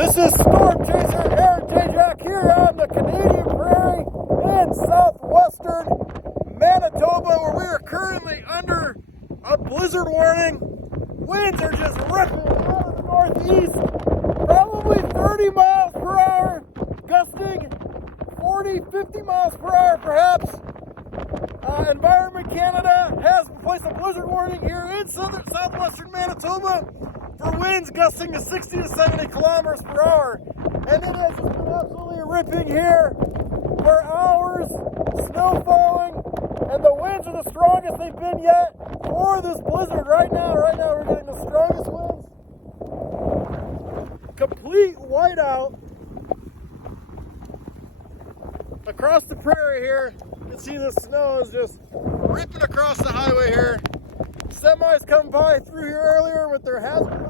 This is Storm Chaser Aaron Jack here on the Canadian Prairie in southwestern Manitoba, where we are currently under a blizzard warning. Winds are just ripping out of the northeast, probably 30 miles per hour, gusting 40, 50 miles per hour perhaps. Environment Canada has placed a blizzard warning here in southwestern Manitoba for winds gusting to 60 to 70 kilometers per hour. And it has just been absolutely ripping here for hours, snow falling, and the winds are the strongest they've been yet for this blizzard right now. Right now we're getting the strongest winds. Complete whiteout across the prairie here. You can see the snow is just ripping across the highway here. Semis come by through here earlier with their hazard